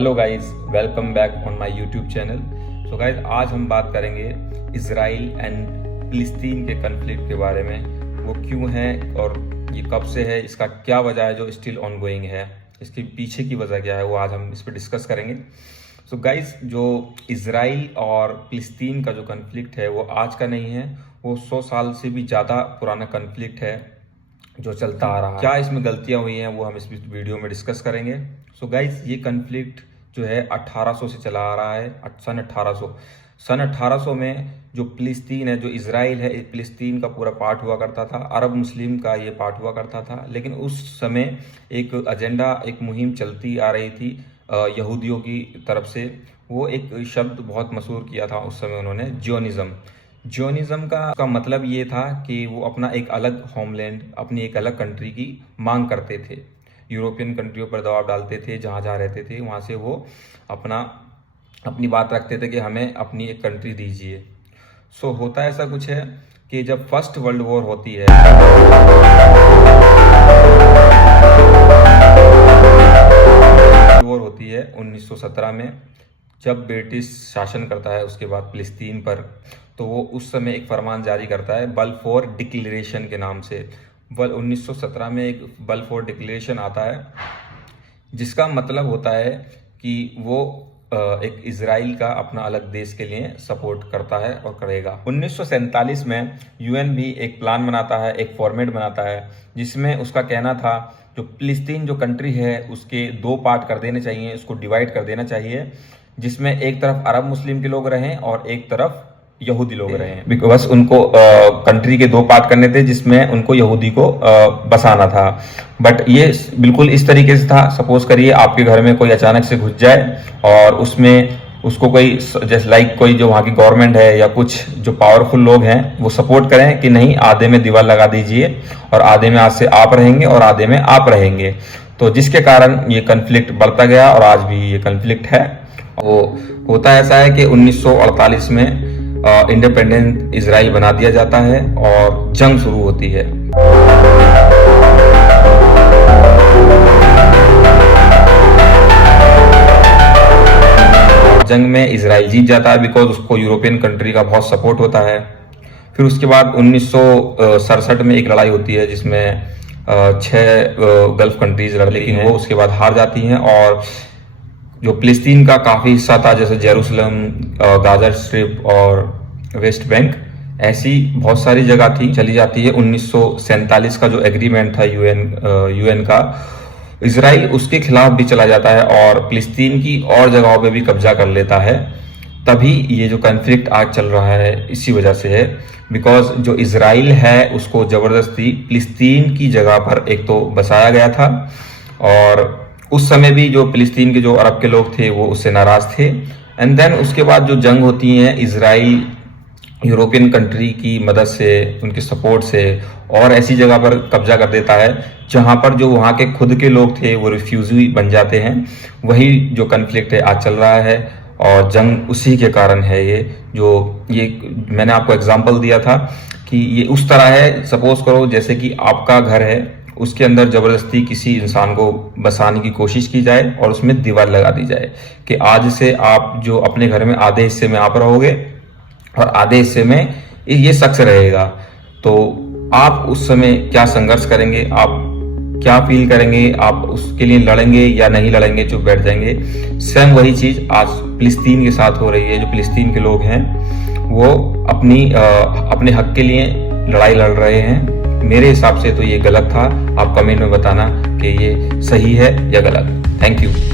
Hello guys, welcome back on my YouTube channel. So guys, आज हम बात करेंगे इजराइल एंड फिलिस्तीन के कन्फ्लिक्ट के बारे में। वो क्यों है और ये कब से है, इसका क्या वजह है जो स्टिल ऑन गोइंग है, इसके पीछे की वजह क्या है, वो आज हम इस पर डिस्कस करेंगे। सो गाइस, जो इजराइल और फिलिस्तीन का जो कन्फ्लिक्ट है वो आज का नहीं है, वो 100 साल से भी ज़्यादा पुराना कन्फ्लिक्ट है जो चलता आ रहा है। क्या इसमें गलतियां हुई हैं वो हम इस वीडियो में डिस्कस करेंगे। सो गाइस, ये कन्फ्लिक्ट जो है 1800 से चला आ रहा है, सन 1800 में जो फिलिस्तीन है, जो इजराइल है, फिलिस्तीन का पूरा पार्ट हुआ करता था, अरब मुस्लिम का ये पार्ट हुआ करता था। लेकिन उस समय एक एजेंडा, एक मुहिम चलती आ रही थी यहूदियों की तरफ से। वो एक शब्द बहुत मशहूर किया था उस समय उन्होंने, जियोनिज्म का मतलब ये था कि वो अपना एक अलग होमलैंड, अपनी एक अलग कंट्री की मांग करते थे। यूरोपियन कंट्रियों पर दबाव डालते थे, जहाँ जहाँ रहते थे वहाँ से वो अपनी बात रखते थे कि हमें अपनी एक कंट्री दीजिए। सो होता ऐसा कुछ है कि जब फर्स्ट वर्ल्ड वॉर होती है, वॉर होती है 1917 में, जब ब्रिटिश शासन करता है उसके बाद फिलिस्तीन पर, तो वो उस समय एक फरमान जारी करता है बलफोर डिक्लेरेशन के नाम से। 1917 में एक बलफोर डिक्लेरेशन आता है, जिसका मतलब होता है कि वो एक इजराइल का अपना अलग देश के लिए सपोर्ट करता है और करेगा। 1947 में यूएन भी एक प्लान बनाता है, एक फॉर्मेट बनाता है, जिसमें उसका कहना था जो फिलिस्तीन जो कंट्री है उसके 2 पार्ट कर देने चाहिए, उसको डिवाइड कर देना चाहिए, जिसमें एक तरफ अरब मुस्लिम के लोग रहें और एक तरफ यहूदी लोग रहें। बिकॉज उनको कंट्री के 2 पार्ट करने थे, जिसमें उनको यहूदी को बसाना था। बट ये बिल्कुल इस तरीके से था, सपोज करिए आपके घर में कोई अचानक से घुस जाए और उसमें उसको कोई, जैसे लाइक कोई जो वहाँ की गवर्नमेंट है या कुछ जो पावरफुल लोग हैं वो सपोर्ट करें कि नहीं, आधे में दीवार लगा दीजिए और आधे में आज से आप रहेंगे और आधे में आप रहेंगे। तो जिसके कारण ये कन्फ्लिक्ट बढ़ता गया और आज भी ये कन्फ्लिक्ट है। वो होता ऐसा है कि 1948 में इंडिपेंडेंट इजराइल बना दिया जाता है और जंग शुरू होती है। जंग में इजराइल जीत जाता है बिकॉज उसको यूरोपियन कंट्री का बहुत सपोर्ट होता है। फिर उसके बाद 1967 में एक लड़ाई होती है जिसमें 6 गल्फ कंट्रीज लड़, लेकिन वो उसके बाद हार जाती हैं और जो फिलिस्तीन का काफ़ी हिस्सा था, जैसे जेरूसलम, गाजा स्ट्रिप और वेस्ट बैंक, ऐसी बहुत सारी जगह थी, चली जाती है। 1947 का जो एग्रीमेंट था यूएन का, इजराइल उसके खिलाफ भी चला जाता है और फिलिस्तीन की और जगहों पे भी कब्जा कर लेता है। तभी ये जो कन्फ्लिक्ट आज चल रहा है इसी वजह से है, बिकॉज जो इजराइल है उसको ज़बरदस्ती फिलिस्तीन की जगह पर एक तो बसाया गया था, और उस समय भी जो फिलिस्तीन के जो अरब के लोग थे वो उससे नाराज थे। एंड देन उसके बाद जो जंग होती है, इजराइल यूरोपियन कंट्री की मदद से, उनके सपोर्ट से और ऐसी जगह पर कब्जा कर देता है जहां पर जो वहां के खुद के लोग थे वो रिफ्यूजी बन जाते हैं। वही जो कन्फ्लिक्ट है आज चल रहा है और जंग उसी के कारण है। ये मैंने आपको एग्जांपल दिया था कि ये उस तरह है, सपोज करो जैसे कि आपका घर है, उसके अंदर जबरदस्ती किसी इंसान को बसाने की कोशिश की जाए और उसमें दीवार लगा दी जाए कि आज से आप जो अपने घर में आधे हिस्से में आप रहोगे और आधे हिस्से में ये शख्स रहेगा। तो आप उस समय क्या संघर्ष करेंगे, आप क्या फील करेंगे, आप उसके लिए लड़ेंगे या नहीं लड़ेंगे, चुप बैठ जाएंगे। सेम वही चीज आज फिलिस्तीन के साथ हो रही है। जो फिलिस्तीन के लोग हैं वो अपने हक के लिए लड़ाई लड़ रहे हैं। मेरे हिसाब से तो ये गलत था। आप कमेंट में बताना कि ये सही है या गलत। Thank you.